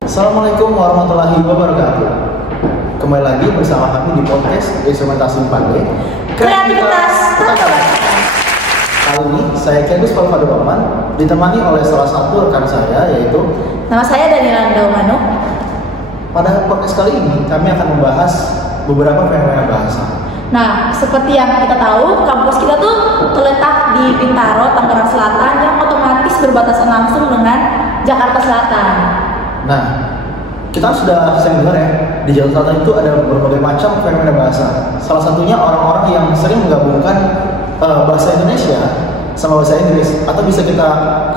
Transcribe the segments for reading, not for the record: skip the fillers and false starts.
Assalamualaikum warahmatullahi wabarakatuh. Kembali lagi bersama kami di podcast Instrumentasi 4D Kreativitas Tanpa Batas. Kali ini saya Kegus Palfado Paman ditemani oleh salah satu rekan saya, yaitu Nama saya Daniela Daumano. pada podcast kali ini kami akan membahas beberapa fenomena bahasa. Nah, seperti yang kita tahu, kampus kita tuh terletak di Bintaro, Tangerang Selatan, yang otomatis berbatasan langsung dengan Jakarta Selatan. Nah, kita sudah sering dengar ya, di Jakarta Selatan itu ada berbagai macam fenomena bahasa. Salah satunya orang-orang yang sering menggabungkan bahasa Indonesia sama bahasa Inggris, atau bisa kita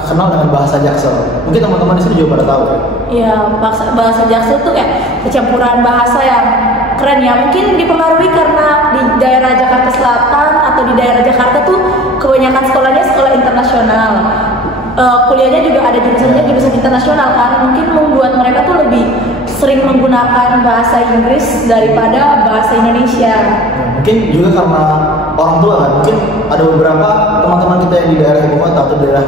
kenal dengan bahasa Jaksel. Mungkin teman-teman di sini juga pada tahu ya. Iya, bahasa Jaksel tuh kayak percampuran bahasa yang keren ya. Mungkin dipengaruhi karena di daerah Jakarta Selatan atau di daerah Jakarta tuh kebanyakan sekolahnya sekolah internasional. Kuliahnya juga ada jurusan internasional kan, mungkin membuat mereka tuh lebih sering menggunakan bahasa Inggris daripada bahasa Indonesia. Mungkin juga karena orang tua kan, mungkin ada beberapa teman-teman kita yang di daerah ibu kota atau daerah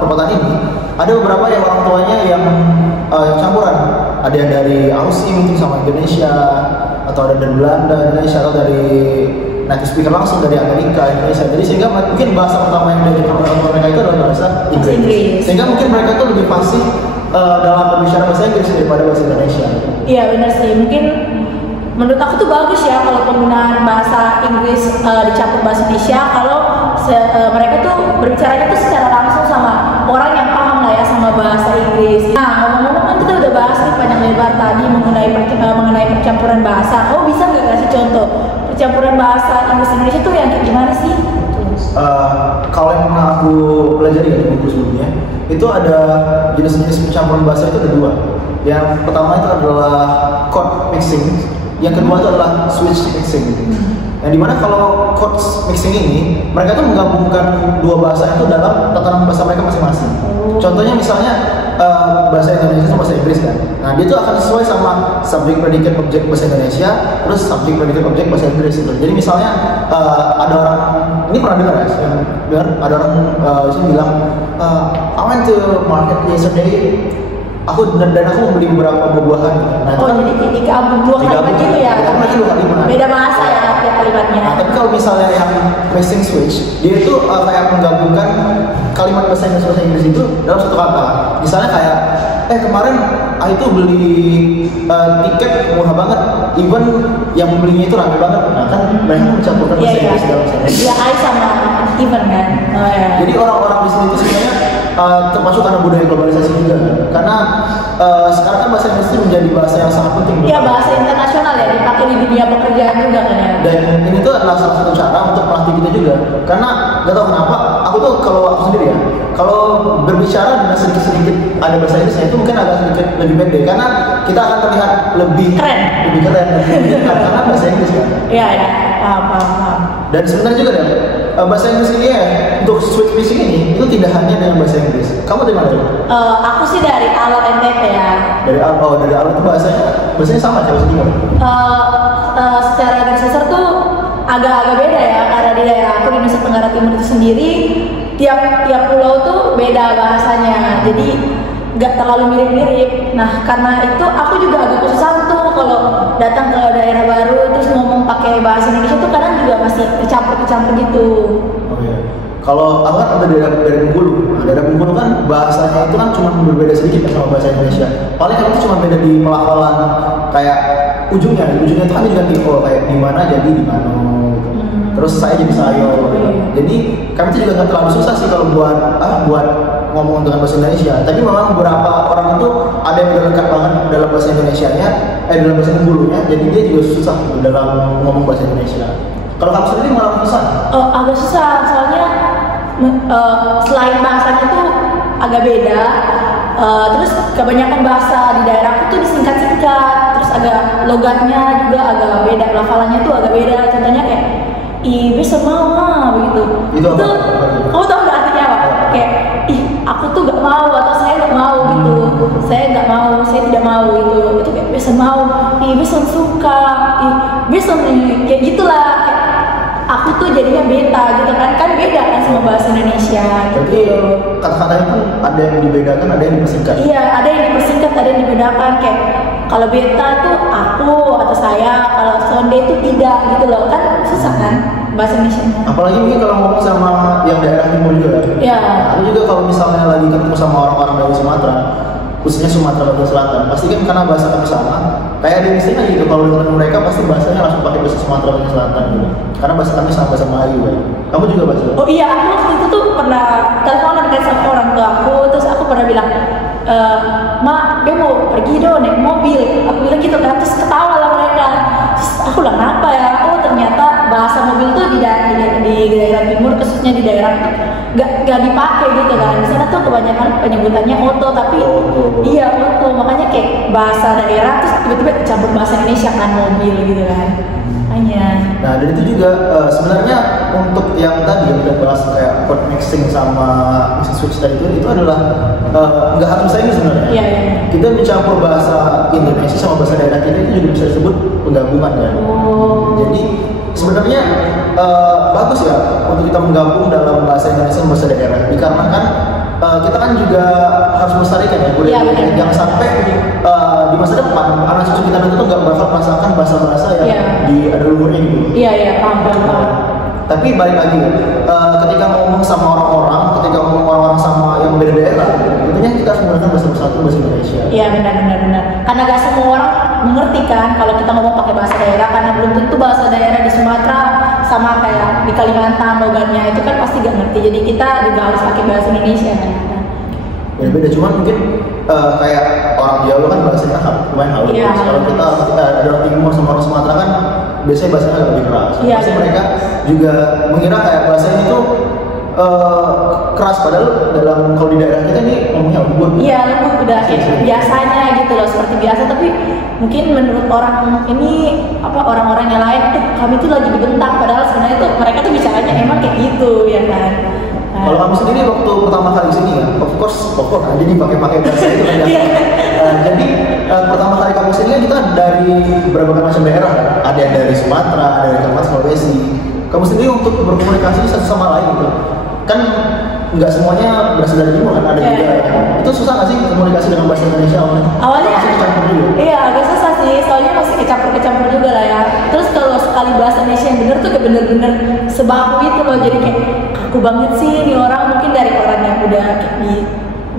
perkotaan ini, ada beberapa yang orang tuanya yang campuran, ada yang dari Aussie mungkin sama Indonesia, atau ada dari Belanda, Indonesia, atau dari native speaker langsung dari Amerika, Indonesia. Jadi sehingga mungkin bahasa pertama yang dari mereka itu adalah bahasa Inggris. Sehingga mungkin mereka tuh lebih fasih dalam berbicara bahasa Inggris daripada bahasa Indonesia. Iya benar sih, mungkin menurut aku tuh bagus ya kalau penggunaan bahasa Inggris dicampur bahasa Indonesia, kalau mereka tuh berbicaranya tuh secara langsung sama orang yang paham lah ya sama bahasa Inggris. Nah, ngomong-ngomong kan kita udah bahas nih panjang lebar tadi mengenai percampuran bahasa. Kamu bisa nggak kasih contoh percampuran bahasa Inggris Indonesia tuh yang kayak gimana sih? Kalau yang pernah aku pelajari di buku sebelumnya, itu ada jenis-jenis pencampuran bahasa itu ada dua. Yang pertama itu adalah chord mixing, yang kedua itu adalah switch mixing. Yang dimana kalau chord mixing ini, mereka tuh menggabungkan dua bahasa itu dalam tatanan bahasa mereka masing-masing. Contohnya misalnya bahasa Indonesia sama bahasa Inggris kan. Nah, dia tuh akan sesuai sama subject predicate object bahasa Indonesia, terus subject predicate object bahasa Inggris gitu. Jadi misalnya ada orang, ini pernah dengar ya, ada orang sini bilang, I went to market yesterday. Aku membeli beberapa buah-buahan. Nah, oh, jadi digabung dua kalimat gitu ya? Beda bahasa ya tiap kalimatnya. Nah, tapi kalau misalnya yang mixing switch, dia itu kayak menggabungkan kalimat bahasa Inggris itu dalam satu kata. Misalnya kayak, kemarin itu beli tiket murah banget, even yang membelinya itu ramai banget. Nah kan mereka mencampurkan bahasa Inggris dalam bahasa Inggris. Iya, I sama even kan. Oh, ya. Jadi orang-orang di sini itu sebenarnya termasuk karena budaya globalisasi juga. Karena sekarang kan bahasa Inggris itu menjadi bahasa yang sangat penting. Iya, bahasa internasional ya, dipakai di dunia pekerjaan juga kan ya. Dan ini tuh adalah salah satu cara untuk melatih kita juga. Karena gak tahu kenapa, aku tuh kalau aku sendiri ya, kalau berbicara dengan sedikit-sedikit ada bahasa Inggrisnya itu mungkin agak sedikit lebih pede, karena kita akan terlihat lebih keren, karena bahasa Inggris kan. Iya ya, paham. Dan sebenarnya juga deh, bahasa Inggris ini ya, untuk switch mixing ini itu tidak hanya dengan bahasa Inggris. Kamu dari mana? Aku sih dari Alor NTT ya. Dari Alor itu bahasanya sama coba juga. Secara garis besar tuh agak beda ya, karena di daerah aku di Nusa Tenggara Timur itu sendiri tiap pulau tuh beda bahasanya, jadi nggak terlalu mirip-mirip. Nah karena itu aku juga agak kesusahan tuh kalau datang ke daerah baru terus ngomong pakai bahasa Indonesia tuh kadang juga masih kecampur gitu. Oh iya. Kalau aku kan ada dari Bengkulu. Nah, dari Bengkulu kan bahasanya itu kan cuma berbeda sedikit sama bahasa Indonesia. Paling kan itu cuma beda di pelafalan, kayak ujungnya itu kan diganti kayak di mana jadi di mana. Terus saya jadi sayo. Jadi kami itu juga nggak terlalu susah sih kalau buat ngomong dengan bahasa Indonesia. Tapi memang beberapa orang itu ada yang udah lengkap banget dalam bahasa Indonesianya, dalam bahasa Bengkulunya. Jadi dia juga susah dalam ngomong bahasa Indonesia. Kalau kamu sendiri malah susah? Agak susah, soalnya selain bahasanya tuh agak beda, terus kebanyakan bahasa di daerahku tuh disingkat-singkat, terus agak logatnya juga agak beda, pelafalannya tuh agak beda. Contohnya kayak bisa mau begitu. Itu kamu tahu nggak artinya apa? Kayak aku tuh nggak mau, atau saya nggak mau gitu. Saya nggak mau, saya tidak mau gitu. Itu kayak bisa mau, bisa suka, bisa kayak gitulah. Aku aku tuh jadinya beta gitu kan beda kan sama bahasa Indonesia Berarti gitu. kata-kata itu ada yang dibedakan, ada yang dipersingkat. Iya, ada yang dipersingkat, ada yang dibedakan kayak kalau beta tuh aku atau saya, kalau sonde itu tidak gitu loh kan susah kan bahasa Indonesia. Apalagi mungkin kalau ngomong sama yang daerah timur juga. Iya. Aku juga kalau misalnya lagi ketemu sama orang-orang dari Sumatera, khususnya Sumatera Bagian Selatan, pasti kan karena bahasa kami sama, kayak ada istilah gitu kalau dengan mereka pasti bahasanya langsung pakai bahasa Sumatera Bagian Selatan gitu. Karena bahasa kami sama bahasa Melayu kan. Kamu juga bahasa? Oh iya, aku waktu itu tuh pernah teleponan kan sama orang tua aku, terus aku pernah bilang, Mak, dia mau pergi dong naik mobil. Aku bilang gitu kan, terus ketawa lah mereka. Terus aku bilang kenapa ya? Oh ternyata bahasa mobil tuh di daerah timur, khususnya di daerah gak dipakai gitu kan. Di sana tuh kebanyakan penyebutannya oto, tapi iya oto, makanya kayak bahasa daerah terus tiba-tiba campur bahasa Indonesia kan mobil gitu kan. Hanya. Nah, dan itu juga sebenarnya untuk yang tadi yang kita bahas kayak code mixing sama mixing switch tadi itu adalah nggak harus saya ini sebenarnya. Iya, iya. Kita mencampur bahasa Indonesia sama bahasa daerah kita itu juga bisa disebut penggabungan kan. Oh. Jadi sebenarnya bagus ya untuk kita menggabung dalam bahasa Indonesia dan bahasa daerah. Dikarenakan kita kan juga harus melestarikan ya budaya. Iya, Jangan sampai di masa depan anak cucu kita nanti tuh nggak bakal merasakan bahasa-bahasa yang Iya. di ada luhurnya gitu. Iya, iya, paham. Tapi balik lagi, ketika ngomong sama orang-orang, ketika ngomong orang-orang sama yang beda daerah, tentunya kita harus menggunakan bahasa bersatu bahasa Indonesia. Iya benar. Karena gak semua orang mengerti kan kalau kita ngomong pakai bahasa daerah, karena belum tentu bahasa daerah di Sumatera sama kayak di Kalimantan logatnya itu kan pasti gak ngerti. Jadi kita juga harus pakai bahasa Indonesia kan. Beda, cuman mungkin kayak orang Jawa kan bahasanya lumayan halus. Iya. Kalau kita ada orang Timur sama orang Sumatera kan biasanya bahasanya agak lebih keras. Iya, Pasti iya. mereka juga mengira kayak bahasa ini tuh keras, padahal dalam kalau di daerah kita ini ngomongnya lembut. Iya lembut udah kayak biasanya gitu loh, seperti biasa. Tapi mungkin menurut orang ini orang-orang yang lain kami tuh lagi dibentak, padahal sebenarnya tuh mereka tuh bicaranya emang kayak gitu ya kan. Kalau kamu sendiri waktu pertama kali kesini ya, of course jadi pakai bahasa itu kan. Iya. Jadi pertama kali kamu kesini kan kita dari berbagai macam daerah kan. Ada yang dari Sumatera, ada dari Kalimantan, Sulawesi. Kamu sendiri untuk berkomunikasi satu sama lain gitu, kan nggak semuanya berasal dari timur kan, ada Iya, juga. iya. Itu susah nggak sih komunikasi dengan bahasa Indonesia Awalnya masih kecampur juga? iya agak susah sih, soalnya masih kecampur-kecampur juga lah ya. Terus kalau sekali bahasa Indonesia yang bener tuh kayak bener-bener sebaku itu loh, jadi kayak kaku banget sih nih orang, mungkin dari orang yang udah kayak di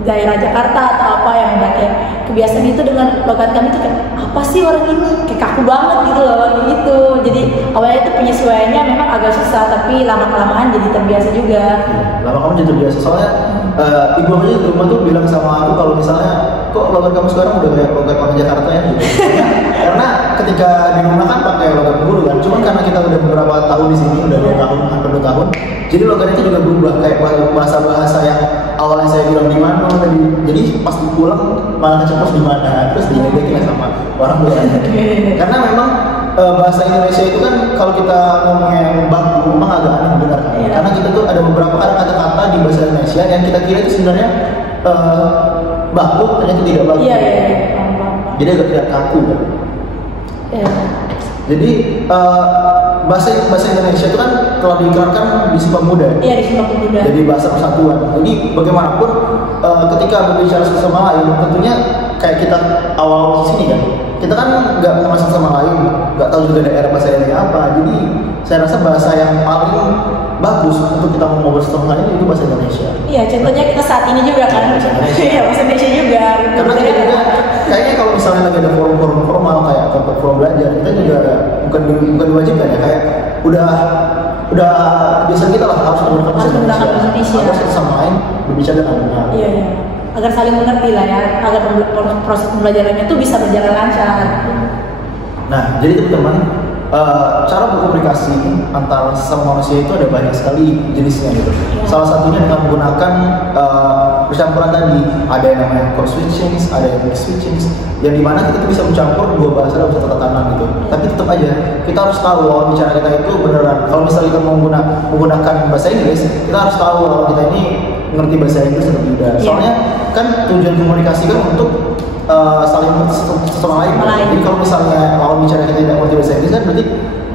daerah Jakarta atau apa yang udah kayak kebiasaan itu dengan logat kami tuh kayak apa sih orang ini, kayak kaku banget gitu loh gitu. Jadi awalnya itu penyesuaiannya memang agak susah, tapi lama-kelamaan jadi terbiasa juga. Lama kamu jadi terbiasa, soalnya ibu aku di rumah tuh bilang sama aku kalau misalnya kok logat kamu sekarang udah kayak logat orang Jakarta ya gitu. Karena ketika di rumah kan pakai logat Bulu kan, cuman karena kita udah beberapa tahun di sini, udah 2 tahun, hampir 2 tahun, jadi logat itu juga berubah, kayak bahasa-bahasa yang awalnya saya bilang di mana tadi, jadi pas pulang malah keceplos di mana, terus diledekin sama orang luar. Karena memang bahasa Indonesia itu kan kalau kita ngomongnya yang baku memang agak aneh benar. Iya. Karena kita tuh ada beberapa kata-kata di bahasa Indonesia yang kita kira itu sebenarnya baku, ternyata tidak baku. Iya. Jadi agak tidak kaku kan. Iya. Jadi bahasa Indonesia itu kan telah diikrarkan di Sumpah Pemuda. Iya di Sumpah Pemuda. Jadi bahasa persatuan. Jadi bagaimanapun ketika berbicara satu sama lain, tentunya kayak kita awal di sini kan, kita kan nggak mengenal satu sama lain, nggak tahu juga daerah bahasa ini apa. Jadi saya rasa bahasa yang paling bagus untuk kita ngobrol sama lain itu bahasa Indonesia. Iya, contohnya kita saat ini juga kan. Iya, bahasa Indonesia juga. Karena kita juga kayaknya kalau misalnya lagi ada forum-forum formal kayak tempat forum belajar, kita juga bukan diwajibkan ya, kayak udah kebiasaan kita lah harus menggunakan bahasa Indonesia. Agar satu sama lain berbicara dengan benar. Iya. Agar saling mengerti lah ya, agar proses pembelajarannya itu bisa berjalan lancar. Nah, jadi teman-teman, cara berkomunikasi antara sesama manusia itu ada banyak sekali jenisnya gitu. Ya. Salah satunya dengan menggunakan percampuran tadi. Ada yang namanya code switching, ada yang mix switching, yang dimana kita tuh bisa mencampur dua bahasa dalam satu tatanan gitu. Tapi tetap aja kita harus tahu lawan bicara kita itu beneran. Kalau misalnya kita menggunakan bahasa Inggris, kita harus tahu lawan kita ini ngerti bahasa Inggris atau tidak. Ya. Soalnya kan tujuan komunikasi kan untuk saling mengerti satu sama lain. Jadi kalau misalnya lawan bicara kita tidak mengerti ngerti bahasa Inggris kan berarti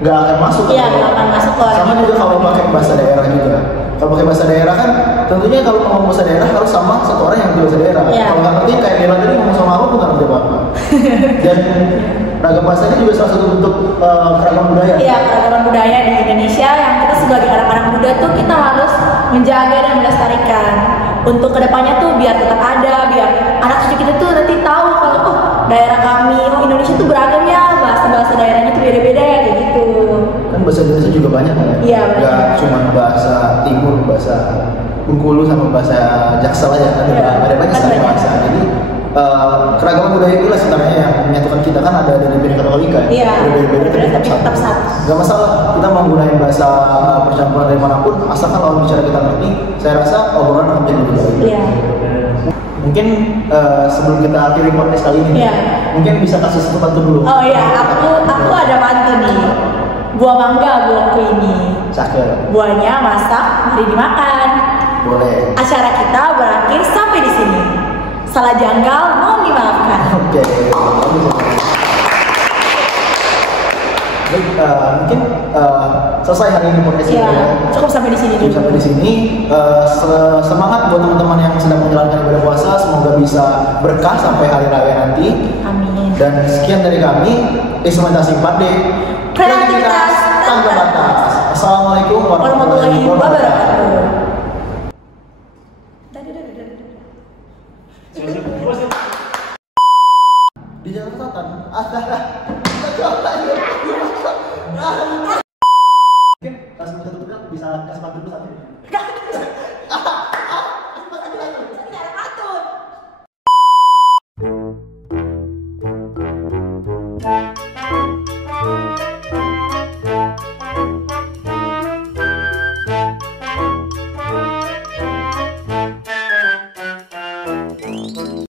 nggak akan masuk. Iya, nggak akan masuk ke orang Sama juga kalau pakai bahasa daerah juga. Kalau pakai bahasa daerah kan tentunya kalau ngomong bahasa daerah harus sama satu orang yang ngerti bahasa daerah. Iya. Kalau nggak ngerti kayak Dela tadi ngomong sama aku bukan ngerti apa-apa. Dan ragam bahasa ini juga salah satu bentuk keragaman budaya. Iya, keragaman budaya di Indonesia yang kita sebagai anak-anak muda tuh kita harus menjaga dan melestarikan. Untuk kedepannya tuh biar tetap ada, biar anak cucu kita tuh nanti tahu kalau oh daerah kami, oh Indonesia tuh beragam ya, bahasa daerahnya tuh beda-beda ya kayak gitu. Kan bahasa Indonesia juga banyak kan ya? Iya, banyak. Nggak cuma bahasa Timur, bahasa Bengkulu sama bahasa Jaksel aja kan? Iya, Ada banyak kan sekali banyak. bahasa. Jadi keragaman budaya itulah sebenarnya yang menyatukan kita kan ada dari Bhinneka Tunggal Ika. Iya, Berbeda-beda tapi tetap satu. Gak masalah kita mau gunain bahasa percampuran dari manapun, asalkan lawan bicara kita ngerti, saya rasa obrolan akan jadi lebih baik. Iya. Mungkin sebelum kita akhiri podcast kali ini, Iya. mungkin bisa kasih satu bantu dulu. Oh iya, aku ada mantu nih. Buah mangga buahku ini. Cakep. Buahnya masak, mari dimakan. Boleh. Acara kita berakhir sampai di sini. Salah janggal, mohon dimaafkan. Oke. Baik, mungkin selesai hari ini podcast Iya, ini. cukup sampai di sini Cukup dulu. sampai di sini. Semangat buat teman-teman yang sedang menjalankan ibadah puasa. Semoga bisa berkah sampai hari raya nanti. Amin. Dan sekian dari kami, instrumentasi 4D. Kreativitas tanpa batas. Assalamualaikum Warahmatullahi wabarakatuh. Di Jakarta Selatan.